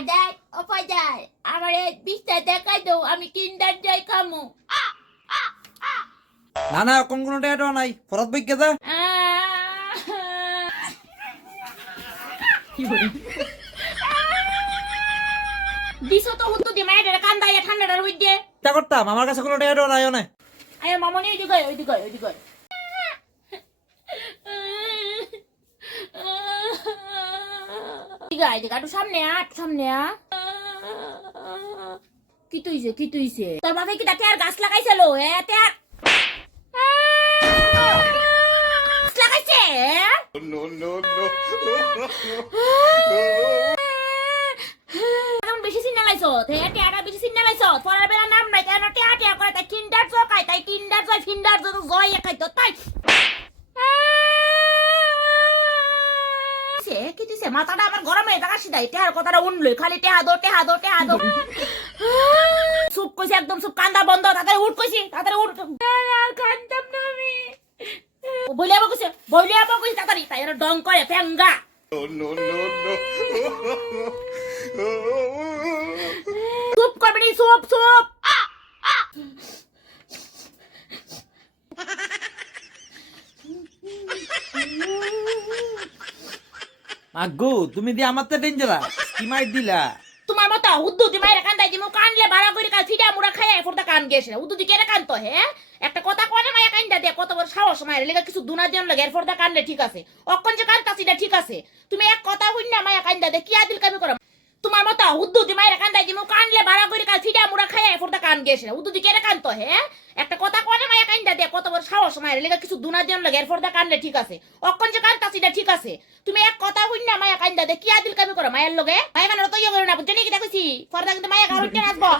father ও father আমার এই বিছটা দেখাই দাও আমি কিন্ডার জয় খামু না না কোন কোনো ডেটো নাই ফরাত বই কেদা দিছো তো হুত্তু দি মায়ের কান্দাইয়া ঠান্ডাটার হইছে তা করতাম আমার কাছে কোনো ডেটো নাই না আয় মামনি ওইদিকে এদিকে একটু সামনে আ কি তুইছে তোর বাপে কি তাতে আর গাছ লাগাইছিল গাছ লাগাইছে বেশি চিন্তা লাইছো টেয়াটা বেশি চিন্তা লাইছো পড়ার বেলা নাম নাই কেন টেয়া করে তাই কিন্ডার জয় তাই কিন্ডার জয় ফিন্ডার জয় খাইতো তাই কি দিছে মাথাটা আমার গরমে টাকা সিধাই টেহার কথাটা উনলই খালি টেহা দো চুপ কইছি একদম চুপ কান্দা বন্ধ তাড়াতাড়ি উঠ কইছি তাড়াতাড়ি উঠ আর কান্দতাম না আমি বলিয়াবো কইছে তাড়াতাড়ি তাই এর ডং করে ফেঙ্গা চুপ করবি চুপ আগু তুমি দি আমাতে ডেঞ্জারা কি মাইর দিলা তোমার মতো হুদ্দুদি মাইরা কান্দাই দিমু কানলে ভাড়া করে কাল ফিডা মুড়া খাইয়া এরপর কান গেছে হুদ্দুদি কেন কানতো একটা কথা কনে মায়া কান্দা দে কত বড় সাহস মায়ের লেগে কিছু দুনা দিন লাগে এরপর কানলে ঠিক আছে অক্ষণ যে কান্তাছিটা ঠিক আছে তুমি এক কথা হইনা মায়া কান্দা দে কি আদিল কামি করো তোমার মতো হুদ্দুদি মাইরা কান্দাই দিমু কানলে ভাড়া করে কাল ফিডা মুড়া খাইয়া এরপর কান গেছে হুদ্দুদি কেন কানতো একটা কথা কনে মায়া কান্দা দে কত বড় সাহস মায়ের লেগে কিছু দুনা দিন লাগে এরপর কানলে ঠিক আছে অক্ষণ যে কান্তাছিটা ঠিক আছে তুমি এক কথা হইনা মায়া কান্দা দে কি আদিল কামি করো মায়ের লগে মায়া কান্না তো ইয়ে করো না বুঝলি কি দেখছি পর্দা কিন্তু মায়া কারণ আসবো